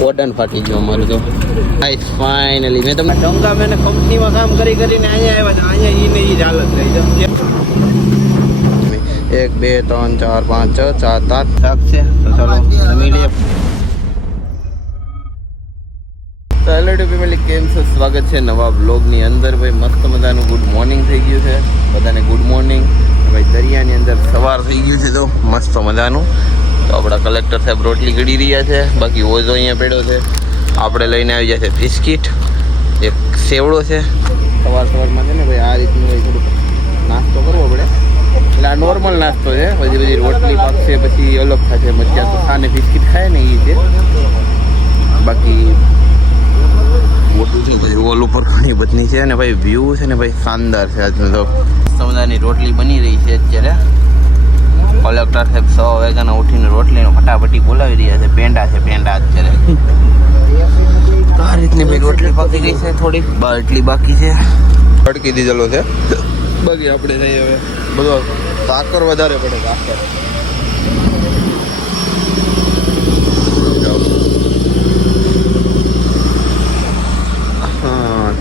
Cotton ફાટી ગયો અમારું તો ગાઈસ ફાઇનલી મેં તમને ડોંગા મેં કંપનીમાં કામ કરીને અહીંયા આવ્યા હતા અહીંયા ઈ ને ઈ જ હાલત રહી છે 1 2 3 4 5 6 7 8 શાક છે તો ચાલો જમી લઈએ તો હેલો ટુ ફેમિલી કેમ છો સ્વાગત છે નવા બ્લોગની અંદર ભાઈ મસ્ત મજાનું ગુડ મોર્નિંગ થઈ ગયું છે બધાને ગુડ મોર્નિંગ ભાઈ દરિયાની અંદર સવાર થઈ ગયું છે તો મસ્ત મજાનું તો આપણા કલેક્ટર સાહેબ રોટલી ઘડી રહ્યા છે બાકી ઓઝો અહીંયા પડ્યો છે આપણે લઈને આવી જાય છે બિસ્કિટ એક સેવડો છે સવારમાં છે ને ભાઈ આ રીતનું ભાઈ થોડુંક નાસ્તો કરવો પડે એટલે આ નોર્મલ નાસ્તો છે પછી રોટલી પાકશે પછી અલગ થશે મચ્યા તો ખાને બિસ્કિટ ખાય ને એ છે બાકી મોટું છે ભાઈ રોલ ઉપર ઘણી બધી છે અને ભાઈ વ્યૂ છે ને ભાઈ શાનદાર છે આજનું તો સમજાની રોટલી બની રહી છે અત્યારે કલેક્ટર સાહેબ 100 વાગ્યાના ઉઠીને રોટલીનો ફટાફટી બોલાવી રહ્યા છે પેંડા અત્યારે આ રીતની ભાઈ રોટલી પાકી ગઈ છે થોડી એટલી બાકી છે અડકી દીધેલો છે બાકી આપણે થઈ હવે બધો સાકર વધારે પડે સાકર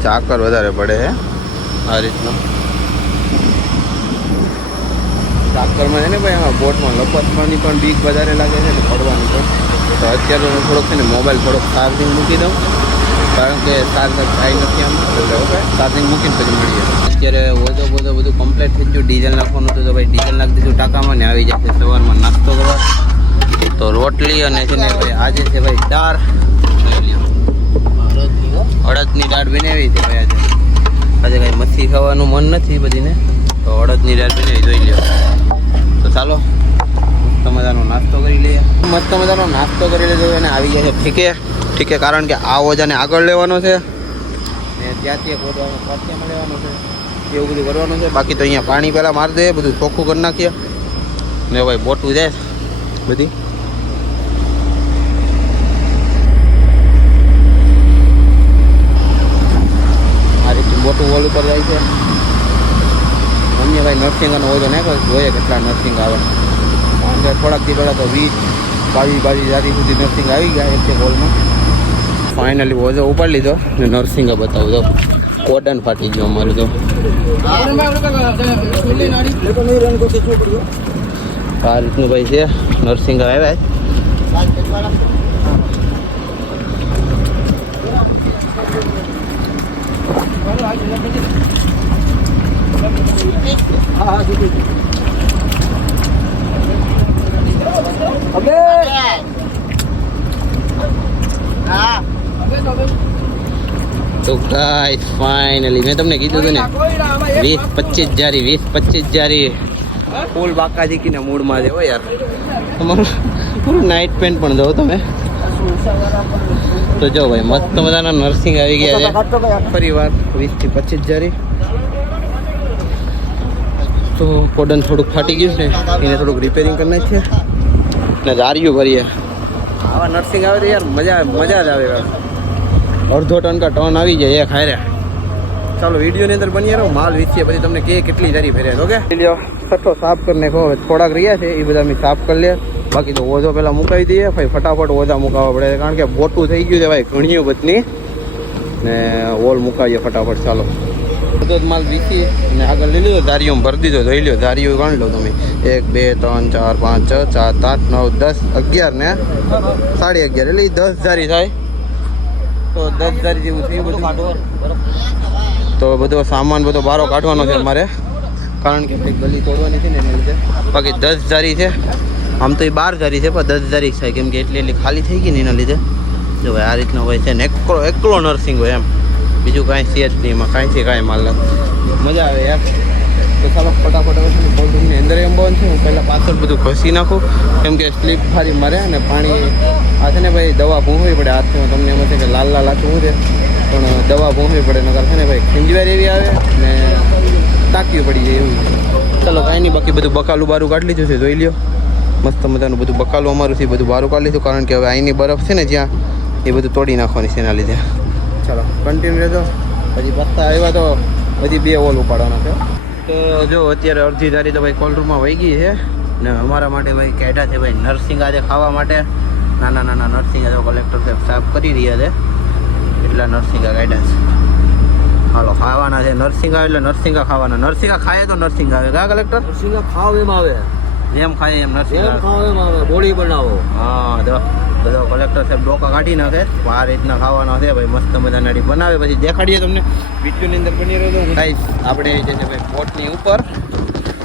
ચાકર વધારે પડે છે આ રીતનું ચાકરમાં છે ને ભાઈ આમાં બોટમાં લપસવાની પણ બીક વધારે લાગે છે ને પડવાની પણ તો અત્યારે હું થોડોક છે ને મોબાઈલ થોડોક ચાર્જિંગ મૂકી દઉં કારણ કે ચાર્જર થાય નથી આમ એટલે ઓકે ચાર્જિંગ મૂકીને પછી મળીએ અત્યારે ઓછો બધું કમ્પ્લીટ થઈ ગયું ડીઝલ નાખવાનું હતું તો ભાઈ ડીઝલ નાખી દીધું ટાંકામાં ને આવી જશે સવારમાં નાસ્તો કરવા તો રોટલી અને છે ને ભાઈ આજે છે ભાઈ દાળ અડદની દાળ બનાવી છે ભાઈ આજે કાંઈ મચ્છી ખાવાનું મન નથી બધીને તો અડદની દાળ બનાવી જોઈ લ્યો તો ચાલો મસ્ત મજાનો નાસ્તો કરી લઈએ મસ્ત મજાનો નાસ્તો કરી લીધો અને આવી જાય છે ઠીકે કારણ કે આ ઓજાને આગળ લેવાનો છે ને ત્યાંથી એક ઓજાને પાછળમાં લેવાનો છે એવું બધું કરવાનું છે બાકી તો અહીંયા પાણી પહેલાં મારી દઈએ બધું ચોખ્ખું કરી નાખીએ ને ભાઈ બોટું જાય બધી મોટું વોલ ઉપર જાય છે અન્ય ભાઈ નર્સિંગનો ઓજો નાખ્યો જોઈએ કેટલા નર્સિંગ આવે કારણ કે થોડાક દી પહેલાં તો 20-22 જાતિ સુધી નર્સિંગ આવી ગયા એક હોલમાં ફાઇનલી ઓજો ઉપાડી લીધો ને નર્સિંગ બતાવું તો કોટન ફાટી ગયો અમારું તો આ રીતનું ભાઈ છે નર્સિંગ આવ્યા તો ગાઈસ ફાઇનલી મેં તમને કીધું હતું ને 20-25 જારી ફૂલ બાકા જીકીને મૂડમાં છે હો યાર તમારું પૂરું નાઇટ પેન્ટ પણ જાઓ તમે તો જો ભાઈ મસ્ત મજાના નર્સિંગ આવી ગયા છે ફરી વાર 20-25 જારી તો કોડન થોડુંક ફાટી ગયું છે એને થોડુંક રિપેરિંગ કરી નાખીએ ને જારીઓ ભરીએ આવા નર્સિંગ આવે તો યાર મજા જ આવે અડધો ટન કા ટન આવી જાય એક હારે ચાલો વિડીયોની અંદર બની રહો માલ વેચીએ પછી તમને કેટલી જારી ફેરે ઓકે લ્યો છઠ્ઠો સાફ કરીને કહો થોડાક રહ્યા છે એ બધા અમે સાફ કરી લે બાકી તો ઓઝો પહેલાં મુકાવી દઈએ ભાઈ ફટાફટ ઓઝા મુકાવવા પડે કારણ કે મોટું થઈ ગયું છે ભાઈ ઘણીઓ બધી ને વોલ મુકાવીએ ફટાફટ ચાલો બધો જ માલ વીખી અને આગળ લઈ લીધો ધારીઓમાં ભરી દીધો જોઈ લો ધારીઓ ગણ લો તમે 1 2 3 4 5 6 7 8 9 10 11 ને 11.5 એટલે 10 જારી થાય તો 10 જારી જેવું થયું બધું તો બધો સામાન બધો બારો કાઢવાનો છે અમારે કારણ કે કંઈક ગલી તોડવાની છે ને એના લીધે બાકી 10 જારી છે આમ તો એ 12 જારી છે પણ 10 જારી થાય કેમ કે એટલી ખાલી થઈ ગઈ ને એના લીધે જો ભાઈ આ રીતનો હોય છે ને એકલો નર્સિંગ હોય એમ બીજું કાંઈ છે જ નહીં એમાં કાંઈથી કાંઈ માલ નથી મજા આવે યાર તો ચાલો ફટાફટ હવે છે ને કોલ્ડ રૂમની અંદર એમ બંધ છે હું પહેલાં પાછળ બધું ઘસી નાખું કેમ કે સ્લીપ ફારી મારે અને પાણી આ છે ને ભાઈ દવા ભૂંગવી પડે હાથમાં તમને એમ છે કે લાલ આખું છે પણ દવા ભૂંગવી પડે નકર છે ને ભાઈ ખીંજવેર એવી આવે ને તાકવી પડી જાય એવું ચાલો કાંઈ નહીં બાકી બધું બકાલું બારું કાઢી લીધું છે જોઈ લ્યો મસ્ત મજાનું બધું બકાલું અમારું છે બધું બારું કાઢી લીધું કારણ કે હવે અહીંની બરફ છે ને જ્યાં એ બધું તોડી નાખવાની છે એના લીધે ચાલો કન્ટિન્યુ રહેજો પછી પત્તા આવ્યા તો બધી 2 વોલ ઉપાડવાના છે તો જો અત્યારે અડધી જારી તો ભાઈ કોલ્ડ રૂમમાં વહી ગઈ છે ને અમારા માટે ભાઈ કાઢ્યા છે ભાઈ નર્સિંગ આજે ખાવા માટે નાના નાના નરસિંગા જો કલેક્ટર સાહેબ સાફ કરી રહ્યા છે એટલા નરસિંગા કાઢ્યા છે. હાલો ખાવાના છે નરસિંગા, એટલે નરસિંગા ખાવાના. નરસિંગા ખાય તો નરસિંગા આવે કા કલેક્ટર? નરસિંગા ખાવ એમ આવે, જેમ ખાય એમ નરસિંગા ખાવ એમ આવે, બોડી બનાવો. હા તો બધો કલેક્ટર સાહેબ ડોકા કાઢી નાખે. આ રીતના ખાવાના છે ભાઈ, મસ્ત મજાના બનાવે. પછી દેખાડીએ તમને વિડીયોની અંદર બની રહ્યો. ગાઈસ આપણે આવી જાય છે ભાઈ પોટની ઉપર,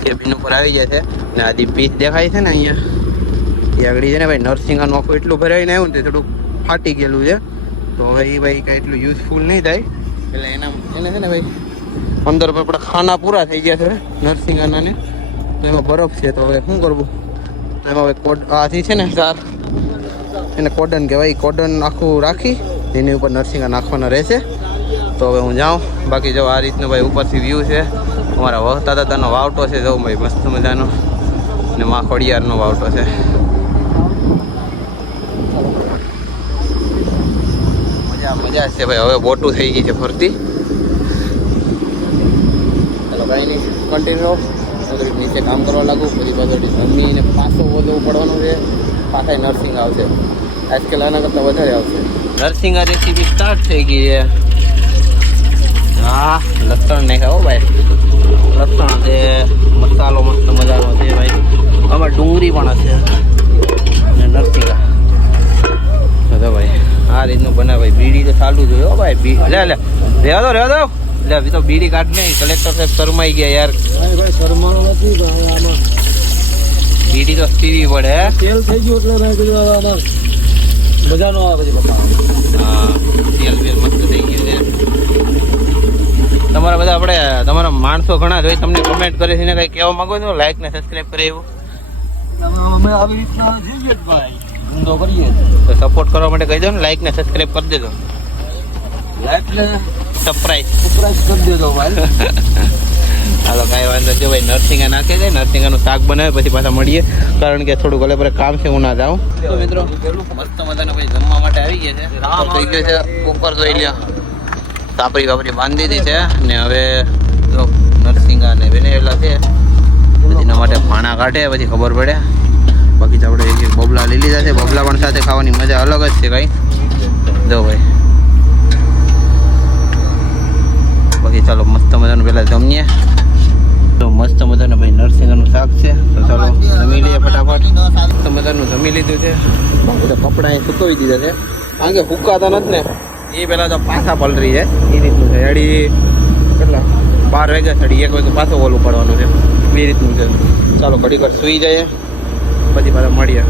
કેબિન ઉપર આવી જાય છે ને આ પીસ દેખાય છે ને અહીંયા એ આગળ છે ને ભાઈ નરસિંગાનું આખું એટલું ભરાઈને આવ્યું ને થોડુંક ફાટી ગયેલું છે. તો હવે એ ભાઈ કંઈ એટલું યુઝફુલ નહીં થાય, એટલે એને છે ને ભાઈ અંદર આપણા ખાના પૂરા થઈ ગયા છે નરસિંગાના ને, તો એમાં બરફ છે. તો હવે શું કરવું, એમાં હવે આથી છે ને સાર એને કોડન કહેવાય, કોડન આખું રાખી એની ઉપર નરસિંગા નાખવાના રહેશે. તો હવે હું જાઉં. બાકી જો આ રીતનું ભાઈ ઉપરથી વ્યૂ છે અમારા વહતા દાદાનો વાવટો છે, જો ભાઈ મસ્ત મજાનો, ને મા ખોડિયારનો વાવટો છે. મજા છે ભાઈ. હવે બોટું થઈ ગઈ છે ફરતી. ચાલો કાંઈ નહીં, કન્ટિન્યુ નીચે કામ કરવા લાગુ. પછી પાછળ જમીને પાછો વધુ પડવાનું છે. પાછા નર્સિંગ આવશે, આજકાલ આના કરતાં વધારે આવશે. નરસિંગા રેસીપી સ્ટાર્ટ થઈ ગઈ છે. હા લસણ નાખ્યા હો ભાઈ, લસણ છે, મસાલો મસ્ત મજાનો છે ભાઈ. આમાં ડુંગળી પણ હશે ને નરસિંગા. તો ભાઈ આ રીતનું બનાવે ભાઈ. બીડી તો ચાલુ જ હોય હો ભાઈ. લે લે રહેવા દો લે, તો બીડી કાઢ નહીં. કલેક્ટર સાહેબ શરમાઈ ગયા યાર. ભાઈ શરમાનો નથી ભાઈ, આમાં બીડી તો પીવી પડે. તેલ થઈ ગયું એટલે ભાઈ કીધું આમાં મજા નો આવે. પછી બતાવો. હા તેલ બેલ મસ્ત થઈ ગયું છે. તમારા બધા આપણે તમારા માણસો ઘણા જોઈ તમને કમેન્ટ કરે છે ને કંઈ કહેવા માંગો છો? લાઈક ને સબસ્ક્રાઈબ કરે એવું અમે આવી રીતના જીવીએ જ ભાઈ, ધંધો કરીએ તો સપોર્ટ કરવા માટે કહી દો ને, લાઈક ને સબસ્ક્રાઈબ કરી દેજો. એટલે સરપ્રાઈઝ કરી દેજો ભાઈ. હાલો કાંઈ વાંધો જો ભાઈ. નરસિંગા નાખે છે, નરસિંગાનું શાક બનાવે. પછી પાછા મળીએ, કારણ કે થોડું ગલે પર કામ છે, હું ના જાઉં. તો મિત્રો મસ્ત મજાના ભાઈ જમવા માટે આવી ગયા છે. થઈ ગયો છે ઉપર જોઈ લ્યો, સાપરી વાપરી બાંધી દીધી છે ને હવે જો નરસિંગા ને વેનેલા છે. પછી એના માટે ભાણા કાઢે પછી ખબર પડે. બાકી તો આપણે એક બબલા લઈ લીધા છે. બબલા પણ સાથે ખાવાની મજા અલગ જ છે કાંઈ. જો ભાઈ બાકી ચાલો મસ્ત મજાનું પહેલાં જમીએ. તો મસ્ત મજાનું ભાઈ નરસિંગાનું શાક છે. તો ચાલો જમી લઈએ ફટાફટ. મસ્ત મજાનું જમી લીધું છે. બધા કપડાં અહીં સુકવી દીધા છે, કારણ કે સુકાતા નથી ને એ પહેલાં તો પાછા પલરી જાય એ રીતનું છે. એડી કેટલા 12 વાગ્યા થડી 1 વાગે પાછો ઓલું પડવાનું છે, એ રીતનું છે. ચાલો ઘડી ઘર સૂઈ જાય પછી પાછા મળીએ.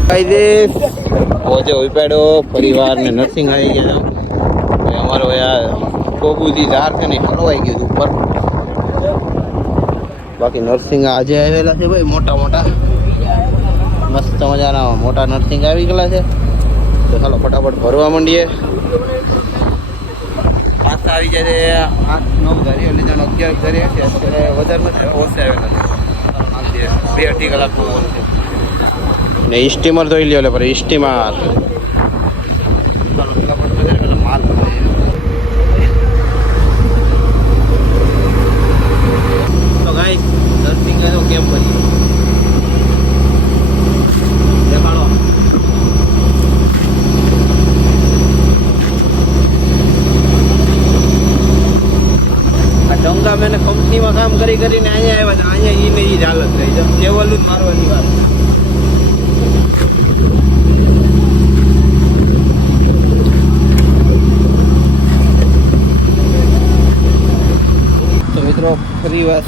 પહોંચે ઉપાડો પરિવાર ને નરસિંગ આવી ગયા. અમારો યાર કોબુજી ઝાર છે ને હલવાઈ ગયું ઉપર. બાકી નરસિંગા આજે આવેલા છે ભાઈ, મોટા મોટા મસ્ત મજાના મોટા નરસિંગા આવી ગયેલા છે. તો ચાલો ફટાફટ ભરવા માંડીએ. પાછા આવી જાય 8-9 ધારી, એટલે જાણે 11 ધારી હશે. અત્યારે વધારે નથી, ઓછા આવેલા છે. 2-2.5 કલાકનું ઓલ છે ને. સ્ટીમર જોઈ લ્યો લે પર સ્ટીમર. માલ તો ગાઈસ નરસિંગા તો કેમ ભરીએ દેખાડો. આ ડોંગા મેં કંપનીમાં કામ કરીને અહીંયા આવ્યા હતા. અહીંયા ઈ ને ઈ જ હાલત રહી છે, કેવલું જ મારવાની વાત. તો મિત્રો ફરી વાત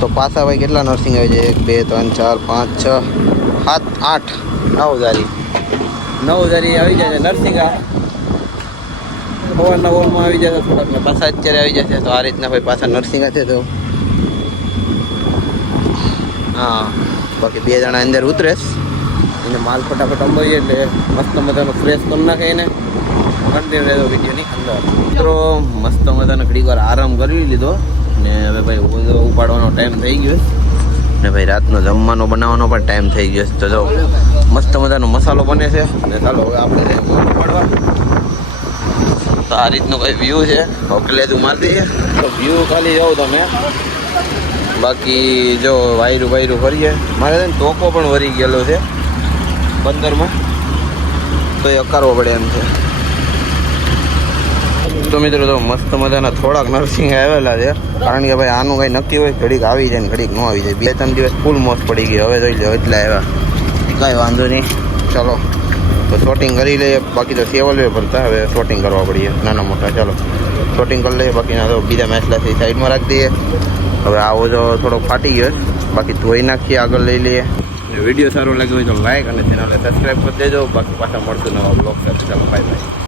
તો પાછા ભાઈ કેટલા નર્સિંગ આવી જાય? 1 2 3 4 5 6 7 8 9 ધારી આવી જાય છે નરસિંગા. સવારના ઓલમાં આવી જાય થોડાક ને પાછા અત્યારે આવી જાય છે. તો આ રીતના ભાઈ પાછા નરસિંગા છે. તો હા બાકી 2 જણા અંદર ઉતરે અને માલ ફટાફટ અંબાવીએ એટલે મસ્ત મજાનો ફ્રેશ કરી નાખે એને. કન્ટિન્યુ રહેતો વિડીયોની અંદર. મિત્રો મસ્ત મજાનો ઘડીક વાર આરામ કરી લીધો ને હવે ભાઈ ઉપાડવાનો ટાઈમ થઈ ગયો ને ભાઈ રાતનો જમવાનો બનાવવાનો પણ ટાઈમ થઈ ગયો. તો જો મસ્ત મજાનો મસાલો બને છે ને ચાલો હવે આપણે ઉપાડવા. તો આ રીતનું કંઈ વ્યૂ છે. ઓકલે તું મારી દઈએ તો વ્યૂ ખાલી જાઓ તમે. બાકી જો વાયરું ફરીએ. મારે છે ને ટોકો પણ વરી ગયેલો છે, બંદરમાં તો એ કરવો પડે એમ છે. તો મિત્રો તો મસ્ત મજાના થોડાક નર્સિંગ આવેલા છે, કારણ કે ભાઈ આનું કંઈ નક્કી હોય, ઘડીક આવી જાય ને ઘડીક ન આવી જાય. 2-3 દિવસ ફૂલ મોજ પડી ગઈ. હવે જોઈ લો એટલે આવ્યા, કાંઈ વાંધો નહીં. ચાલો તો શોટિંગ કરી લઈએ, બાકી તો સેવલ વે ભરતા હવે શોટિંગ કરવા પડીએ નાના મોટા. ચાલો શોટિંગ કરી લઈએ, બાકીના તો બીજા મેચલાથી સાઈડમાં રાખી દઈએ. હવે આવો જો થોડોક ફાટી ગયો, બાકી ધોઈ નાખીએ, આગળ લઈ લઈએ. વિડીયો સારો લાગ્યો હોય તો લાઈક અને ચેનલને સબસ્ક્રાઈબ કરી દેજો. બાકી પાછા મળશું નવા બ્લોગ સાથે. ચાલો બાય બાય.